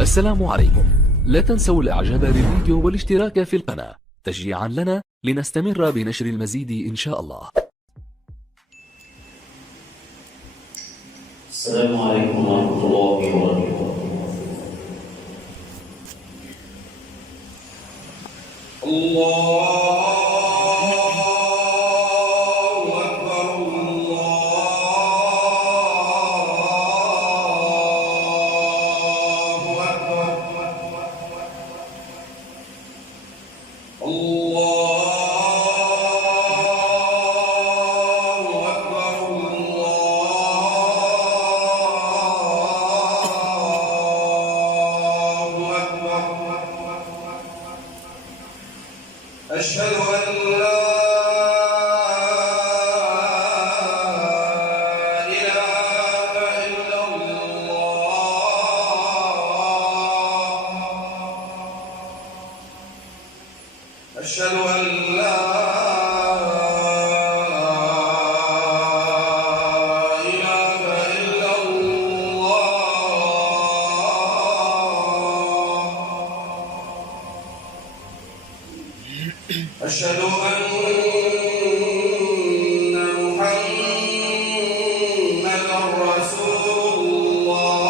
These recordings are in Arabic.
السلام عليكم. لا تنسوا الاعجاب بالفيديو والاشتراك في القناة تشجيعا لنا لنستمر بنشر المزيد إن شاء الله. السلام عليكم ورحمة الله وبركاته. الله أشهد أن لا إله إلا الله. أشهد أن لا إله إلا الله. أشهد أن محمدًا رسول الله.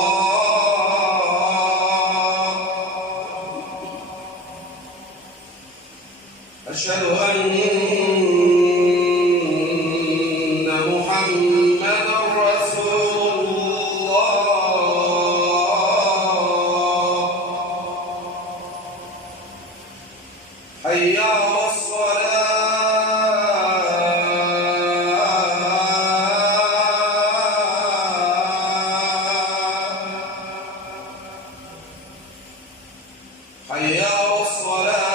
أشهد أن محمدًا رسول الله. حي على حي على الصلاة.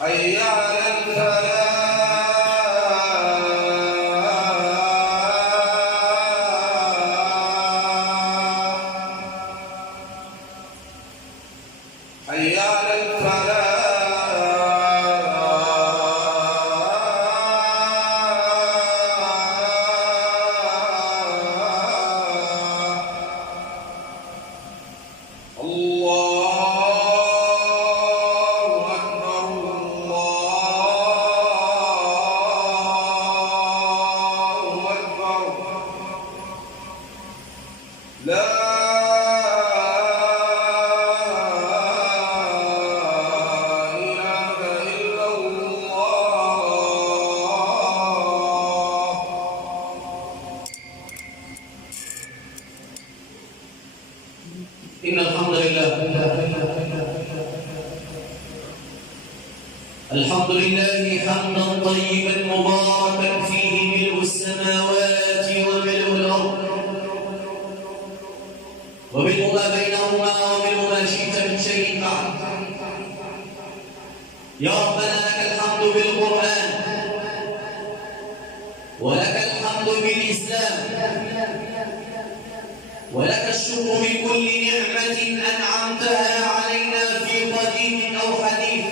حي على الفلاح. حي على الفلاح. إن الحمد لله الحمد لله حمدا طيبا مباركا فيه ملء السماوات وملء الأرض وملء ما بينهما وملء ما شئت من شيء بعد. يا ربنا لك الحمد بالقرآن ولك الحمد بالإسلام ولك الشكر بكل نعمة أنعمتها علينا في قديم أو حديث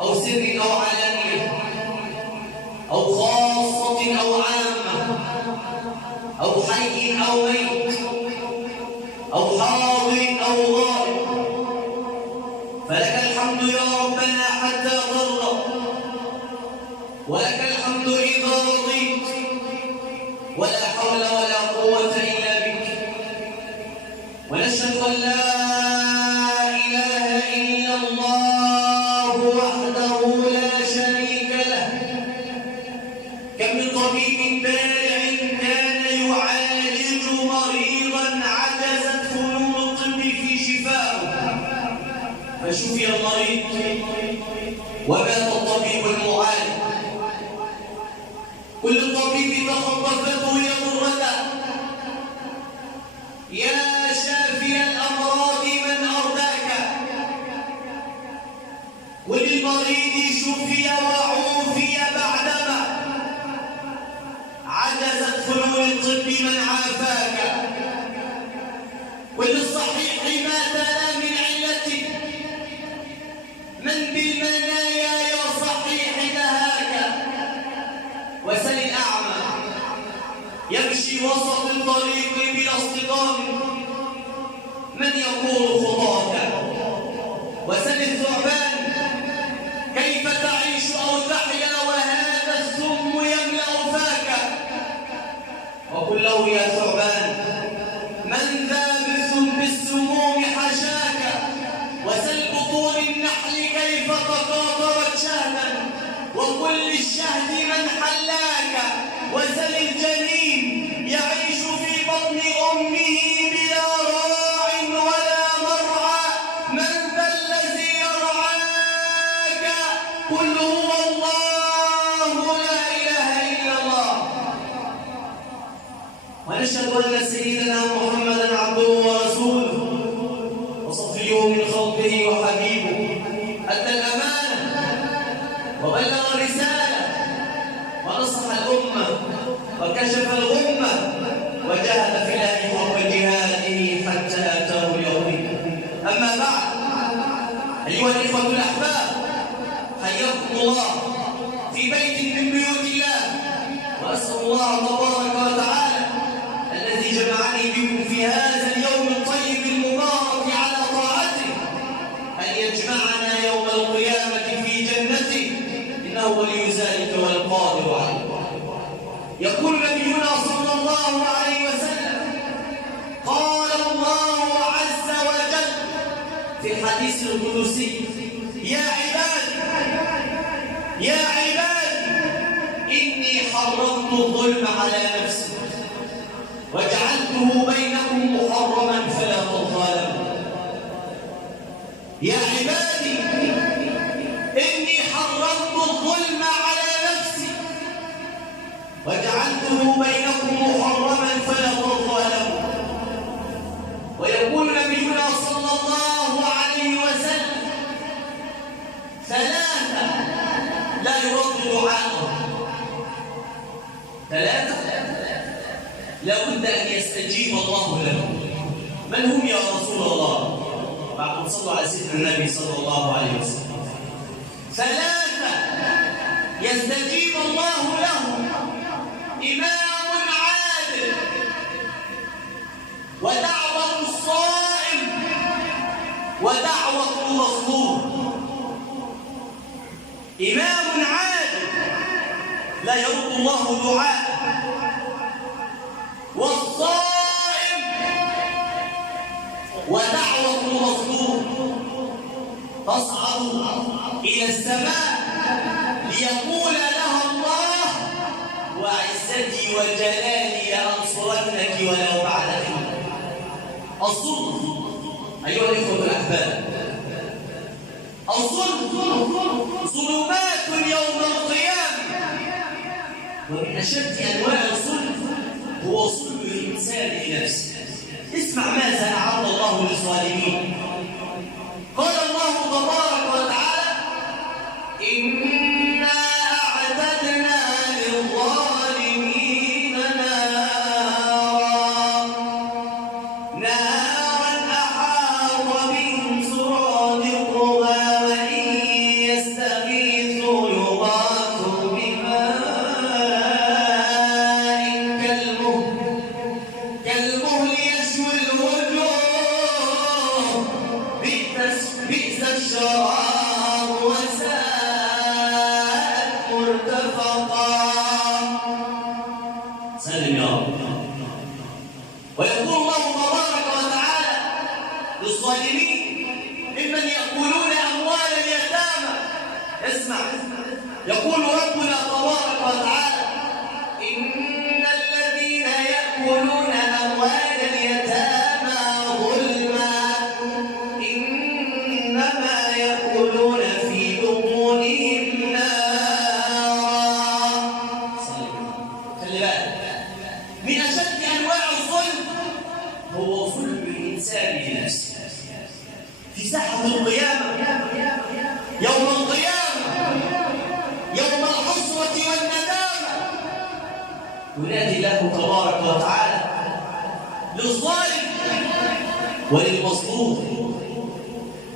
أو سر أو علانية أو خاصة أو عامة أو حي أو ميت أو حاضر أو غائب، فلك الحمد يا ربنا حتى ترضى، ولك الحمد إذا رضيت، ولا حول ولا قوة إلا بك. ونشهد أن لا إله إلا الله وحده لا شريك له. كم من طبيب بارع كان يعالج مريضا عجزت فنون الطب في شفائه، فشفي المريض ومات الطبيب المعالج. كل طبيب تخطفته يد الردى، يا شافي الأمراض من أرداك. وللمريض شفي وعوفي بعدما عجزت فنون الطب من عافاك. وللصحيح ما تلا من علته بالمنايا يا صحيح دهاك وسل الأعمى يمشي وسط الطريق بلا اصطدام من يقول خطاك وسل الثعبان كيف تعيش أو تحيا وهذا السم يملأ فاك وقل له يا ثعبان من ذا بالسموم حشاك وسل بطون النحل كيف تقاطرت شهدا وكل الشهد من حلاك وسل الجنين يعيش في بطن أمه بلا راع ولا مرعى من ذا الذي يرعاك قل هو الله لا إله إلا الله ونشهد أن سيدنا محمدا عبده ورسوله وصفيه من خلقه وحبيبه أدى الأمانة وبلغ الرسالة ونصح الأمة وكشف الغمة وجاهد في الله حق جهاده حتى أتاه اليقين أما بعد أيها الإخوة الأحباب حياكم الله في بيت من بيوت الله وأسأل الله تبارك وتعالى الذي جمعني بكم في هذا اليوم الطيب المبارك على طاعته أن يجمعنا يوم القيامة في جنته إنه ولي ذلك والقادر عليه. يقول نبينا صلى الله عليه وسلم قال الله عز وجل في الحديث القدسي يا عبادي إني حرمت الظلم على نفسي وجعلته بينكم محرما فلا تظالموا. يا عبادي إني حرمت الظلم على نفسي وجعلته بينكم محرما فلا تظالموا. ويقول نبينا صلى الله عليه وسلم ثلاثة لا يرد دعاءهم ثلاثة لا بد أن يستجيب الله لهم. من هم يا رسول الله؟ بعد صلوا على سيدنا النبي صلى الله عليه وسلم. ثلاثة يستجيب الله لهم: إمام عادل ودعوة الصائم ودعوة المظلوم. إمام عادل لا يرد الله دعاءه، والصائم ودعوة المظلوم تصعد إلى السماء ليقول لها الله: وعزتي وجلالي لأنصرنك ولو بعد حين. الظلم أيها الإخوة الأحباب، الظلم ظلمات يوم القيامة، ومن أشد أنواع الظلم هو ظلم الإنسان لنفسه. اسمع ماذا أعد الله للظالمين. قال الله تبارك وتعالى: إنا أعتدنا للظالمين نارا أحاط بهم سرادقها وإن يستغيثوا يغاثوا بماء كالمهل يشوي الوجوه بئس الشراب وساءت مرتفقا. سلم يا رب. ويقول الله تبارك وتعالى للظالمين ممن يأكلون أموال اليتامى. اسمع، يقول ربنا تبارك وتعالى: إن الذين يأكلون أموال اليتامى ظلما إنما يأكلون في بطونهم نارا. خلي بالك، من أشد أنواع الظلم هو ظلم الإنسان لنفسه. في ساحة القيامة، يوم القيامة، يوم الحسرة والندامة، ينادي الله تبارك وتعالى للظالم وللمظلوم: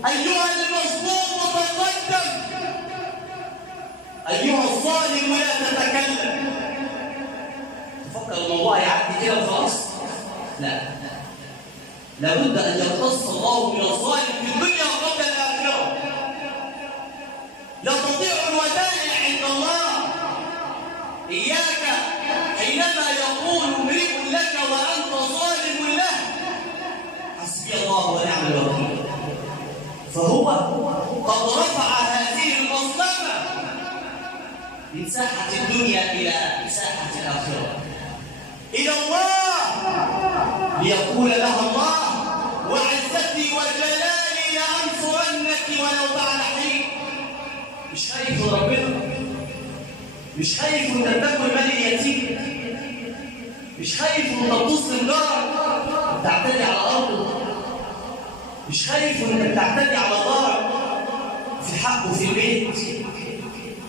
أيها المظلوم تقدم الظالم لا تتكلم. تفكر الموضوع يعدي كده وخلاص؟ لا، لابد أن يقتص الله من الظالم في الدنيا قبل الآخرة. لا تطيع الودائع عند الله. إياك حينما يقول امرئ لك وأنت ظالم له حسبي الله ونعم الوكيل، فهو قد رفع هذه المظلمة من ساحة الدنيا إلى ساحة الآخرة، إلى الله، ليقول لها الله وعزتي وجلالي لأنصرنك ولو بعد حين. مش خايف من ربنا؟ مش خايف من أن تاكل مال اليتيم؟ مش خايف من أن تظلم جارك وتعتدي على أرضه؟ مش خايف من أن تعتدي على جارك في حقه في البيت؟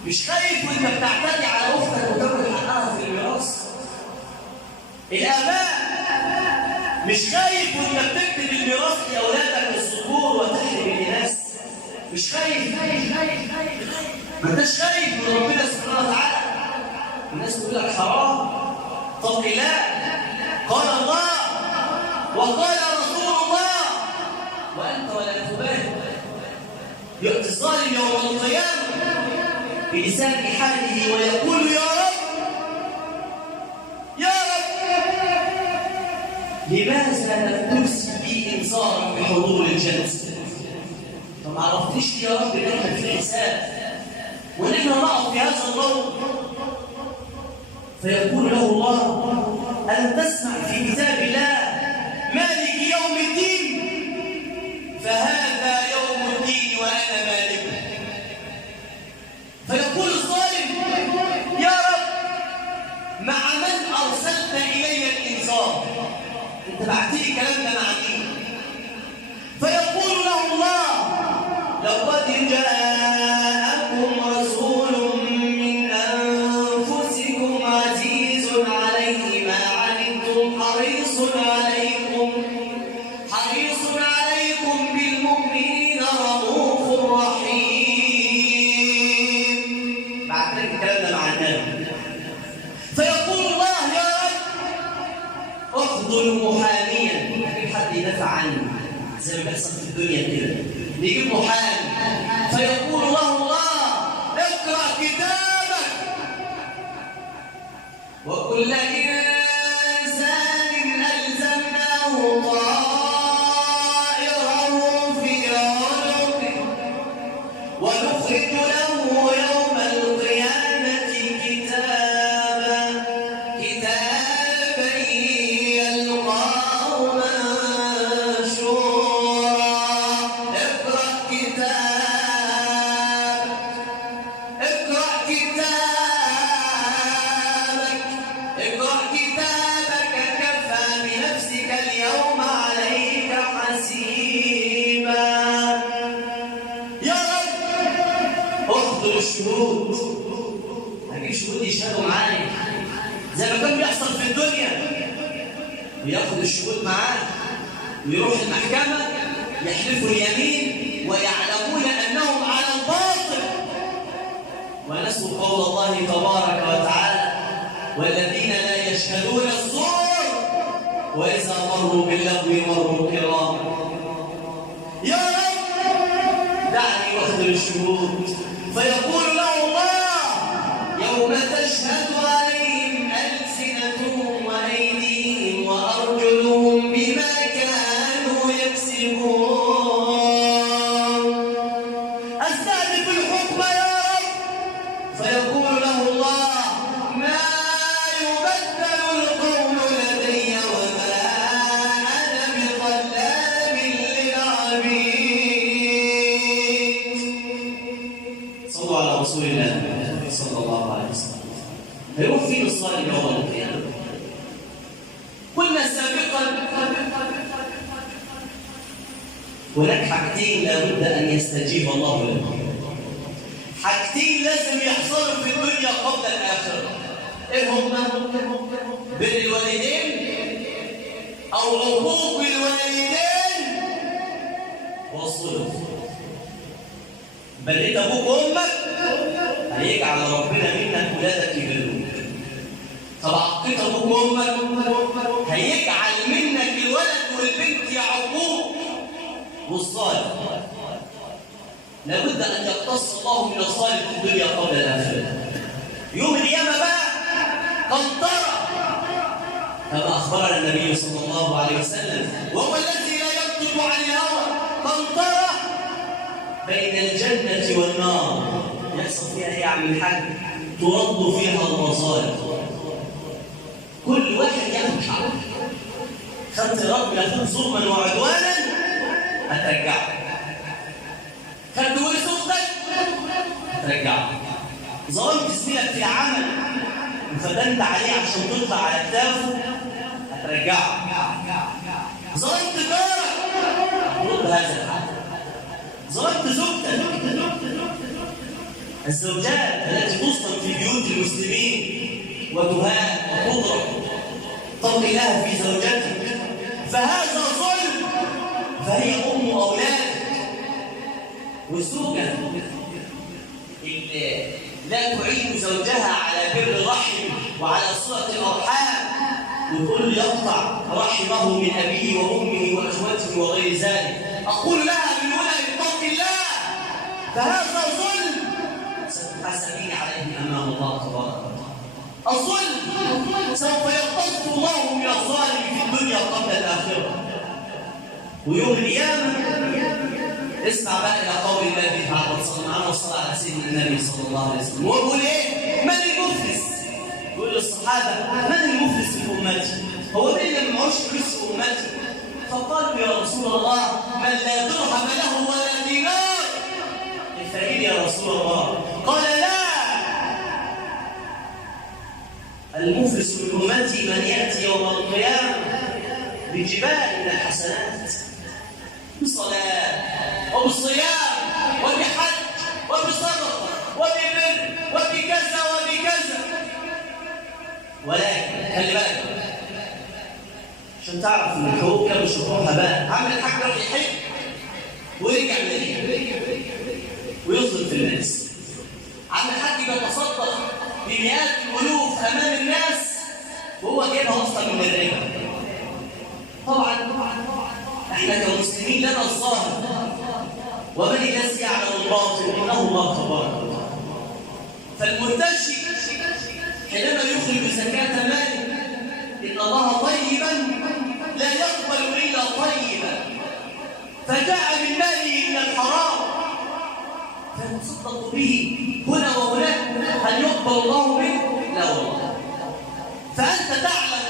مش خايف من أن تعتدي على أختك وتاكل حقها في الميراث؟ الآباء مش خايف وانت بتكتب الميراث لاولادك الذكور وتحرم الاناث؟ مش خايف؟ ما انتش خايف من ربنا سبحانه وتعالى؟ الناس تقول لك حرام، اتق الله، قال الله وقال رسول الله وانت ولا تبالي. يؤتي الظالم يوم القيامه بلسان حاله ويقول يا رب يا رب لماذا لم ترسل بي انذارا بحضور الجنه؟ طب ما عرفتنيش يا رب ان احنا في الحساب ونحن نقف في هذا الموقف. فيقول له الله ألم تسمع في كتاب الله مالك يوم الدين؟ فهذا يوم الدين وأنا مالك. فيقول الظالم يا رب مع من أرسلت إلي الإنذار؟ أنت بعت لي الكلام ده مع مين؟ فيقول له الله لقد جاءكم رسول من أنفسكم عزيز عليه ما عنتم حريص عليكم بالمؤمنين رؤوف رحيم. بعد ذلك الكلام ده مع النبي. فيقول الله يا رب اخذل محاميا، نجيب حد يدافع عني زي ما بيحصل في الدنيا كده، نجيب محامي. فيقول له الله اقرأ كتابك وكل إنسان ألزمناه طائره في عنقه ونخرج له يوم القيامة كتابا يلقاه منشورا. اقرأ كتابك كفى بنفسك اليوم عليك حسيبا. يا رب احضر الشهود، هجيب شهود يشهدوا معايا زي ما كان بيحصل في الدنيا، وياخد الشهود معاه ويروح المحكمة يحلفوا اليمين ويعلمون أنهم على الباطل، ونسوا قول الله تبارك وتعالى والذين لا يشهدون الزور وإذا مروا باللغو مروا كراما. يا رب دعني واخذل الشهود. فيقول له الله يوم تشهد عليهم ألسنتهم وأيديهم وأرجلهم بما كانوا يكسبون. أستأنف الحكم يا رب. فيقول له الله ما يبدل القول لدي وما أنا بظلام للعبيد. صلوا على رسول الله صلى الله عليه وسلم. هيروح فين الصالح يوم القيامة؟ قلنا سابقا هناك حاجتين لابد أن يستجيب الله لهم، حاجتين لازم يحصلوا في الدنيا قبل الآخرة. إيه هما؟ بر الوالدين أو عقوق الوالدين والظلم. بريت ابوك وامك هيجعل ربنا منك ولادك يبروك. طب عقيت ابوك وامك هيجعل منك الولد والبنت يعقوك. والصالح لابد ان يقتص الله من الصالح في الدنيا قبل الاخره. يوم القيامه بقى قنطره كما اخبرنا النبي صلى الله عليه وسلم، وهو الذي لا يكتب عن الهوى، قنطره بين الجنه والنار يحصل فيها ايه يا عم الحاج؟ ترد فيها المصالح. كل واحد ياخد حقه. خدت رب لاخوك ظلما وعدوانا هترجعه. خدت ورث اختك هترجعه. ظلمت زميلك في العمل وفتنت عليه عشان تطلع على كتافه هترجعه. ظلمت جارك هترد هذا الحق. ظلمت زوجتك. الزوجات التي تصطن في بيوت المسلمين وتهان وتضرب تطلق لها في زوجتك فهذا ظلم، فهي ام اولادك. والزوجه اللي لا تعين زوجها على بر الرحم وعلى صله الارحام وتقول يقطع رحمه من ابيه وامه واخوته وغير ذلك، اقول لها بالولا اتق الله فهذا ظلم ستحاسبين عليه امام الله تبارك وتعالى. الظلم سوف يقتص الله من الظالم في الدنيا قبل الاخره. ويوم القيامه اسمع بقى الى قول الله تعالى وصلى على سيدنا النبي صلى الله عليه وسلم ويقول ايه؟ من المفلس؟ يقول للصحابه من المفلس في امتي؟ هو مين اللي معهوش فلوس في امتي؟ فقالوا يا رسول الله من لا درهم له ولا دينار. الفقير يا رسول الله. قال لا، المفلس من امتي من ياتي يوم القيامه بجبال من الحسنات، بصلاه وبصيام وبحج وبصدقه وببر وبكذا وبكذا. ولكن خلي بالك عشان تعرف ان الحقوق كانوا شروحها بقى. عمل الحاج راح يحج ورجع مدينه ويظلم في الناس. عم الحاج بيتصدق بمئات الالوف امام الناس وهو جايبها اصلا من الربا. طبعا احنا كمسلمين لنا الظاهر ومن الذي يعلم الباطن انه الله تبارك وتعالى. فالمرتشي حينما يخرج زكاه ماله ان الله طيبا لا يقبل الا طيبا، فجاء من ماله من الحرام فيتصدق به هنا وهناك، هل يقبل الله منه؟ لا والله. فأنت تعلم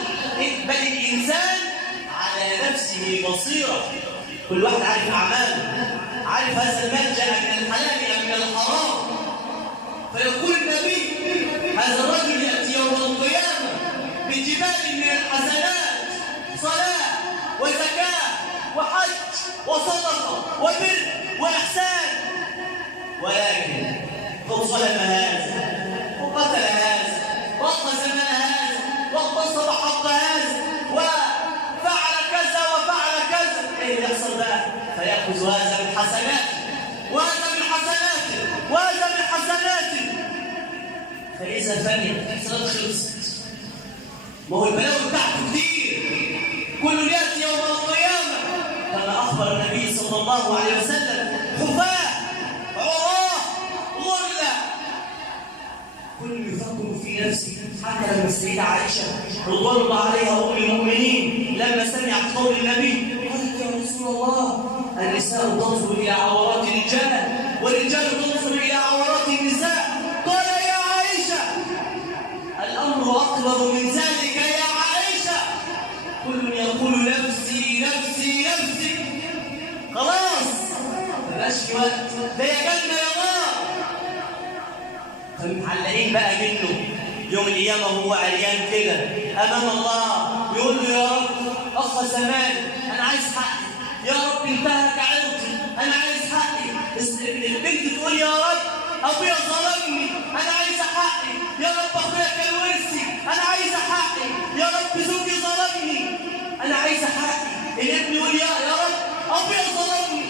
بل الإنسان على نفسه بصيرة. كل واحد عارف أعماله، عارف هذا المال جاء من الحلال أم من الحرام. فيقول النبي هذا الرجل يأتي يوم القيامة بجبال من الحسنات، صلاة وزكاة وحج وصدقة وبر وإحسان، ولكن قد ظلم هذا وقتل هذا واخذ مال هذا واغتصب حق هذا وفعل كذا وفعل كذا. ايه اللي يحصل بقى؟ فياخذ هذا من حسناته وهذا من حسناته وهذا من حسناته، فاذا فنيت الحسنات خلصت. ما هو البلاوي بتاعته كتير، كل ياتي يوم القيامه كما اخبر النبي صلى الله عليه وسلم خفاه عراه غرلا، كل يفكر في نفسه. حتى لما السيدة عائشة رضوان الله عليها أم المؤمنين لما سمعت قول النبي قالت يا رسول الله النساء تنظر إلى عورات الرجال والرجال تنظر إلى عورات النساء. قال يا عائشة الأمر أكبر من ذلك يا عائشة، كل يقول نفسي نفسي نفسي. خلاص مبقاش في وقت، ده يا جنة يا نار. فمعلقين بقى منه يوم القيامة وهو عريان كده أمام الله يقول له يا رب أخ زمان أنا عايز حقي، يا رب انتهك عرضي أنا عايز حقي. البنت تقول يا رب أبويا ظلمني أنا عايز حقي، يا رب أخويا كان ورثي أنا عايز حقي، يا رب زوجي ظلمني أنا عايز حقي. الابن يقول يا رب أبويا ظلمني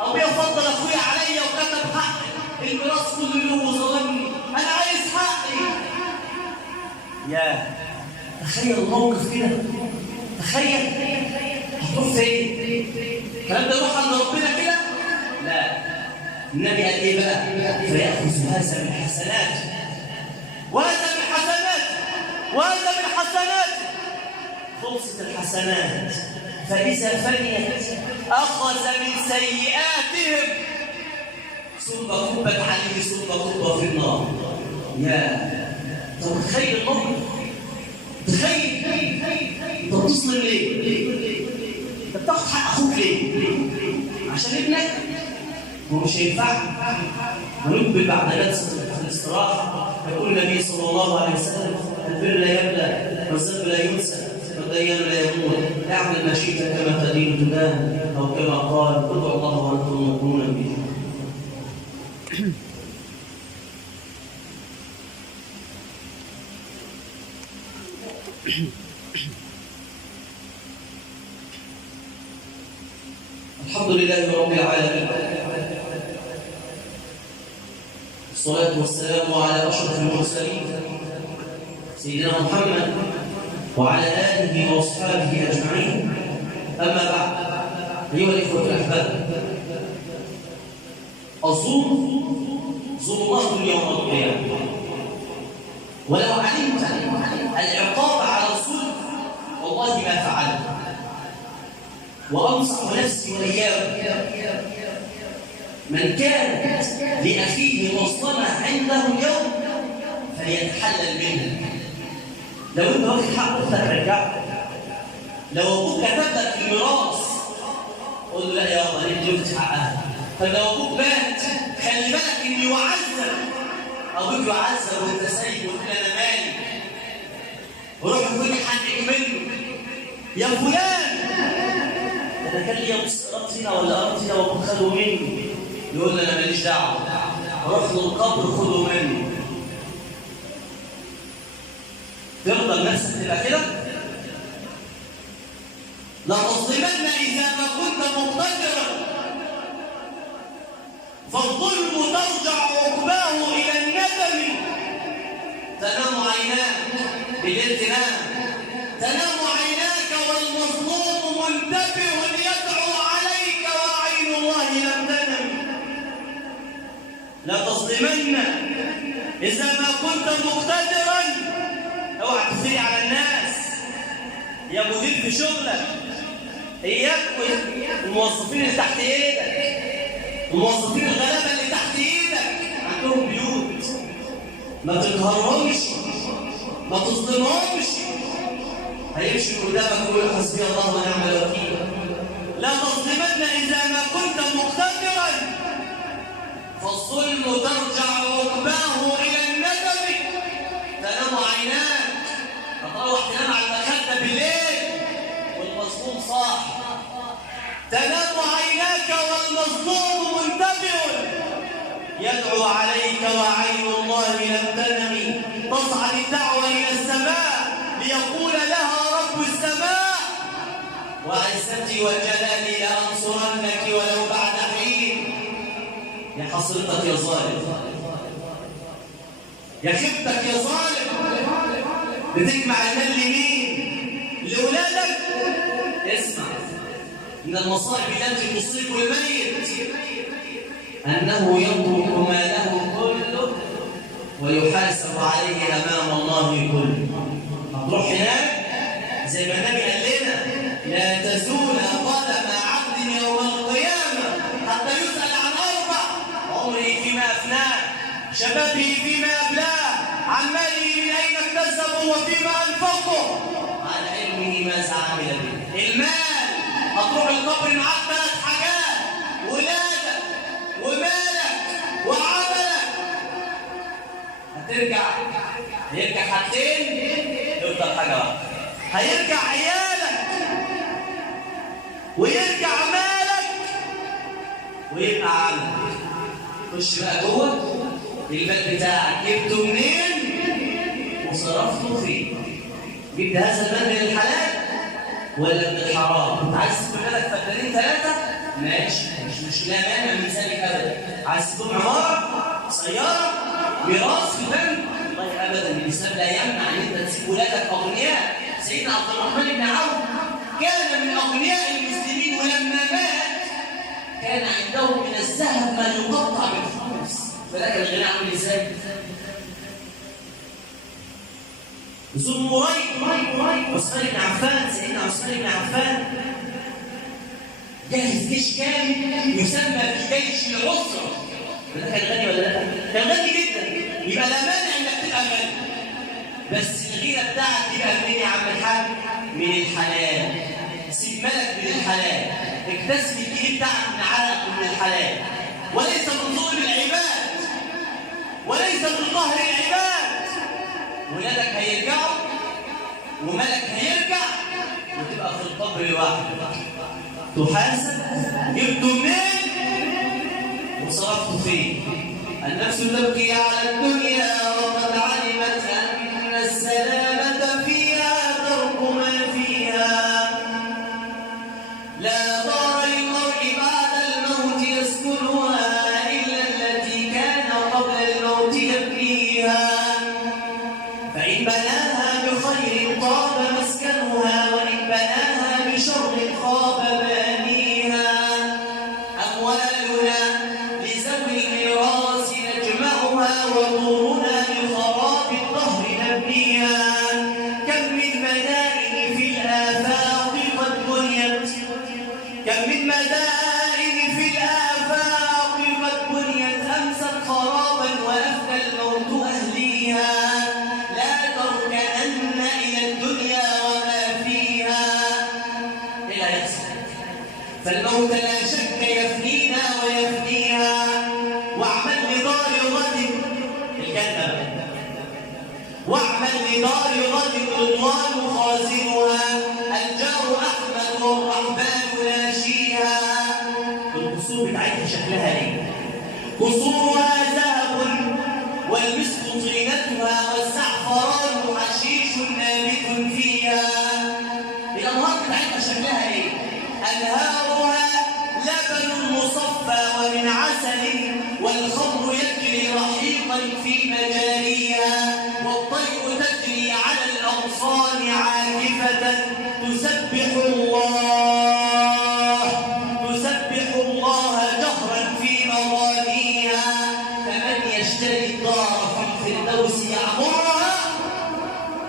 ابويا فضل اخويا عليا وكتب حق الميراث كله له وظلمني، انا عايز حقي. يا تخيل الموقف كده، تخيل هتروح فين؟ الكلام ده يروح عند ربنا كده؟ لا، النبي قال ايه بقى؟ فيأخذ هذا من حسناته وهذا من حسناته وهذا من حسناته. خلصت الحسنات، فإذا فنيت أخذ من سيئاتهم صب كبت عليه صب كبة في النار. يا طب تخيل الموقف، تخيل انت بتظلم ليه؟ انت بتاخد حق اخوك ليه؟ عشان ابنك؟ هو مش هينفع. ونقبل بعد جلسه الاستراحه يقول النبي صلى الله عليه وسلم: البر لا يبلى والذنب لا ينسى والديان لا يموت، اعمل ما شئت كما تدين تدان، او كما قال: ادعوا الله وانتم موقنون به. الحمد لله رب العالمين، الصلاة والسلام على أشرف المرسلين سيدنا محمد وعلى آله وأصحابه أجمعين. أما بعد، أيها الإخوة الأحباب، الظلم ظلمات يوم القيامة، ولو علمت العقاب على الظلم والله ما فعلت. وأنصح نفسي وإياكم: من كانت لأخيه مظلمة عنده اليوم فليتحلل منها. لو أنت واخد حق أختك رجعه. لو أبوك كتب لك في الميراث قول له: لا يا الله أنا جبت حقها. طب لو أبوك مات خلي بالك إنه يعذب. أبوك يعذب وأنت سايب وتقول أنا مالي، وروح تقول لي حقك منه يا فلان، أنا كان لي نص أرض هنا ولا أرض هنا وأبوك خدوا مني. يقول لي: أنا ماليش دعوة، روح له القبر خدوا مني. ترضى نفسك تبقى كده؟ لتظلمن إذا ما كنت مقتدرا، فالظلم ترجع عقباه إلى الندم. تنام عيناك بالليل، تنام عيناك والمظلوم منتبه يدعو عليك وعين الله لم تنم. لا تظلمن إذا ما كنت مقتدرا. اوعى تفتري على الناس يا مدير في شغلك. إياك والموظفين اللي تحت إيدك، الموظفين الغلابة اللي تحت إيدك عندهم بيوت، ما تقهرهمش، ما تظلمهمش. هيمشي قدامك ويقول: حسبي الله ونعم الوكيل. لا تظلمن إذا ما كنت مقتدرا، فالظلم ترجع عقباه إلى الندم. تنام عيناك، هتروح تنام على المخدة بالليل والمظلوم صاحي. تنام عيناك والمظلوم منتبه يدعو عليك وعين الله لم تنم. تصعد الدعوة إلى السماء ليقول لها رب السماء: وعزتي وجلالي لأنصرنك ولو بعد حين. يا حسرتك يا ظالم، يا خيبتك يا ظالم. بتجمع المال لمين؟ لأولادك؟ اسمع، إن المصائب التي تصيب الميت أنه يترك ماله كله ويحاسب عليه أمام الله كله. هتروح هناك زي ما النبي قال لنا: لا تزول قدم عبد يوم القيامة حتى يسأل عن 4: عمره فيما أفناه، شبابه فيما أبلاه، عن ماله من أين اكتسبه وفيما أنفقه، عن علمه ماذا عمل به. المال هتروح القبر معاك 3 حاجات: ولادك ومالك وعملك. هيرجع حاجتين، يفضل حاجة واحدة. هيرجع عيالك ويرجع مالك ويبقى عملك. خش بقى جوه المال بتاعك، جبته منين وصرفته فين؟ جبت هذا المال من الحلال ولا من الحرام؟ انت عايز تسيب بالك فدانين 3؟ ماشي، مش لا مانع من ذلك ابدا. عايز تكون عماره، سياره، ميراث في البنك، والله ابدا الاسلام لا يمنع ان انت تسيب ولادك اغنياء. سيدنا عبد الرحمن بن عوف كان من اغنياء المسلمين، ولما مات كان عنده من الذهب ما يقطع بالفلوس. فلك الغنى عامل ازاي؟ ذو النورين عثمان بن عفان، سيدنا عثمان بن عفان جهز جيش كامل يسمى بجيش العسرة. ده كان غني ولا لا؟ كان غني جدا. يبقى لا مانع انك تبقى غني، بس الغيرة بتاعك تبقى منين يا عم الحاج؟ من الحلال. سيب مالك من الحلال، اكتسب الجيل بتاعك من عرق من الحلال، وليس من ظلم العباد، وليس من قهر العباد. ولادك هيرجعوا ومالك هيرجع، وتبقى في القبر لوحدك تحاسب جبته منين وصرفته فين. النفس تبكي على الدنيا وقد علمت أن السلامة فيها ترك ما فيها. لا دار للمرء بعد الموت يسكنها إلا التي كان قبل الموت يبنيها. فإن بناها بخير طاب مسكنها، وإن بناها بشر خاب بانيها. أموالنا لذوي الميراث نجمعها، ودورنا لخراب الدهر نبنيها. كم من مدائن في الآفاق قد بنيت، كم من مدائن في الآفاق قد بنيت، أمست خرابا وأفنى الموت أهليها. فالموت لا شك يفنينا ويفنيها. واعمل لدار غد الجنة، واعمل لدار غد رضوان خازنها. الجار أحمد والرحمن ناشيها. القصور بتاعتها شكلها ايه؟ قصورها ذهب والمسك طينتها، والزعفران حشيش نابت فيها. الأنهار بتاعتها شكلها ايه؟ أنهارها لبن مصفى ومن عسل، والخمر يجري رحيقا في مجاريها. والطير تجري على الأغصان عاكفة تسبح الله، تسبح الله جهرا في مغانيها. فمن يشتري الدار في الفردوس يعمرها،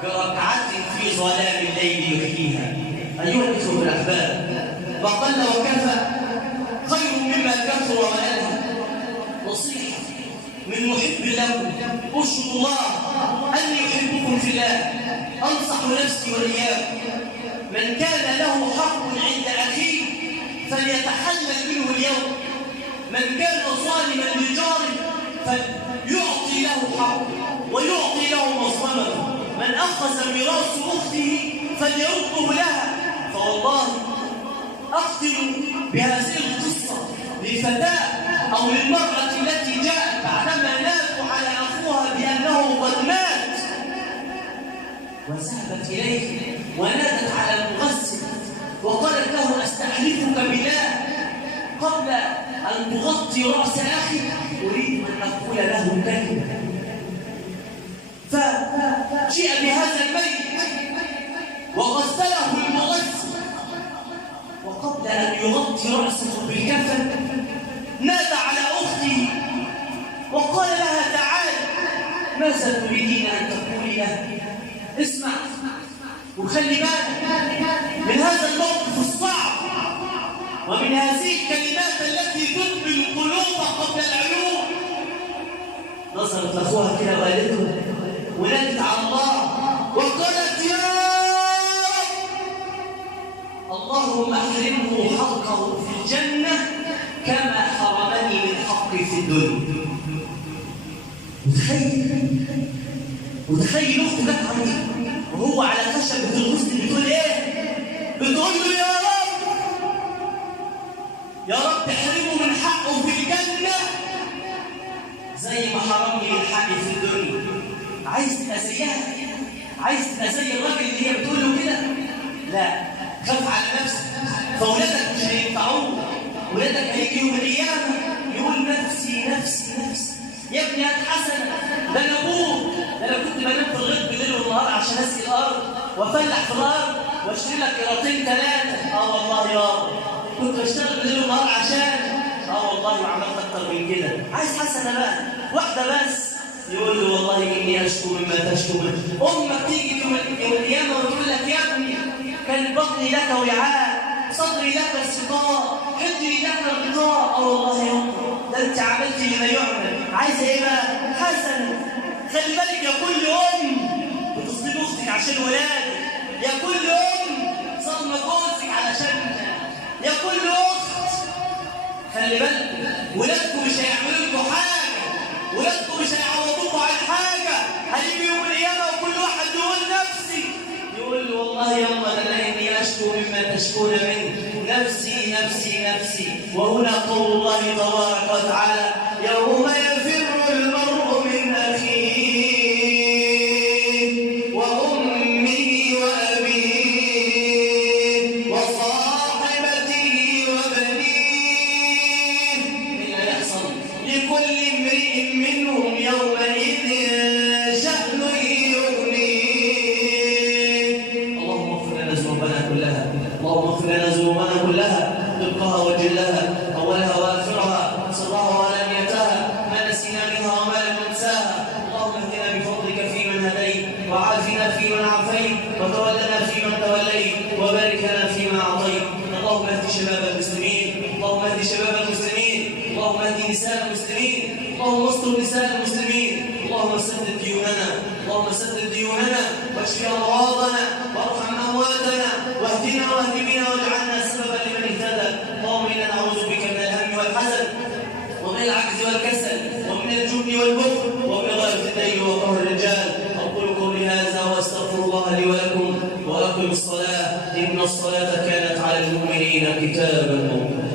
بركعة في ظلام الليل يحييها. أيها الإخوة الأحباب، وقل وكفى خير مما كثر وألهى. نصيحة من محب لكم، أشهد الله أني أحبكم في الله. أنصح نفسي وإياكم، من كان له حق عند أخيه فليتحلل منه اليوم. من كان ظالما لجاره فليعطي له حقه ويعطي له مظلمته. من أخذ ميراث أخته فليرده لها. فوالله أختم بهذه القصة للفتاة أو للمرأة التي جاءت بعدما نادوا على أخوها بأنه قد مات، وذهبت إليه ونادت على المغسل وقالت له: أستحلفك بالله قبل أن تغطي رأس أخي أريد أن أقول له كلمة. فجاء بهذا الميت وغسله المغسل، وقبل أن يغطي رأسه بالكفن نادى على أخته وقال لها: تعالي، ماذا تريدين أن تقولي له؟ اسمع وخلي بالك من هذا الموقف الصعب ومن هذه الكلمات التي تدمي القلوب قبل العيون. نظرت لأخوها كده وقالت له ونادت على الله وقالت: يا اللهم احرمه حقه في الجنة كما حرمني من حقي في الدنيا. متخيل اخته جت عندي وهو على خشبة الغسل بتقول ايه؟ بتقول له: يا رب، يا رب احرمه من حقه في الجنة زي ما حرمني من حقي في الدنيا. عايز تبقى زيها؟ عايز تبقى زي الراجل اللي هي بتقول له كده؟ لا، خاف على نفسك، فاولادك مش هينفعوك. ولادك هيجي يوم القيامة يقول نفسي نفسي نفسي. يا ابني هات حسنة، ده أنا أبوك، ده أنا كنت بنام في الغيط بالليل والنهار عشان أسقي الأرض وأفلح في الأرض وأشتري لك قيراطين 3. والله يا كنت بشتغل بالليل والنهار عشان والله وعملت أكتر من كده. عايز حسنة بقى واحدة بس. يقول له والله إني أشكو مما تشكو منه. أمك تيجي يوم القيامة وتقول لك يا ابني كان بطني لك وعاء، صدري لك السقاء، حجري لك الغطاء. والله يا أمي ده أنت عملتي لما يعمل. عايزة إيه بقى؟ حسنة. خلي بالك يا كل أم بتصدم أختك عشان ولادك، يا كل أم صدمة جوزك علشان، يا كل أخت خلي بالك ولادكم مش هيعملوا لكم حاجة، ولادكم مش هيعوضوكم عن حاجة. هيجي يوم القيامة وكل واحد يقول نفسي، يقول له والله يما ده إني أشكو مما تشكون منه، نفسي نفسي نفسي. وهنا قول الله تبارك وتعالى يوم يفر المرء من أخيه وأمه وأبيه وصاحبته وبنيه. إلا يحصل لكل امرئ منهم يومئذ شأن يغنيه. اللهم اغفر لنا ذنوبنا كلها، اللهم اغفر لنا ذنوبنا كلها، دقها وجلها، أولها وآخرها، سرها وعلانيتها، ما نسينا منها وما لم ننساها. اللهم اهدنا بفضلك فيمن هديت، وعافنا فيمن عافيت، وتولنا فيمن توليت، وبارك لنا فيما أعطيت. اللهم اهد شباب المسلمين، اللهم اهد شباب المسلمين، اللهم اهد نساء المسلمين، اللهم استر نساء المسلمين، اللهم سدد ديوننا، اللهم سدد ديوننا، واشف أمراضنا، وارحم أمواتنا، واهدنا واهد بنا واجعلنا سببا لمن اهتدى. اللهم إنا نعوذ بك من الهم والحزن ومن العجز والكسل ومن الجبن والبخل ومن غلبة الدين وقهر الرجال. أقول قولي هذا وأستغفر الله لي ولكم، وأقم الصلاة إن الصلاة كانت على المؤمنين كتابا موقوتا.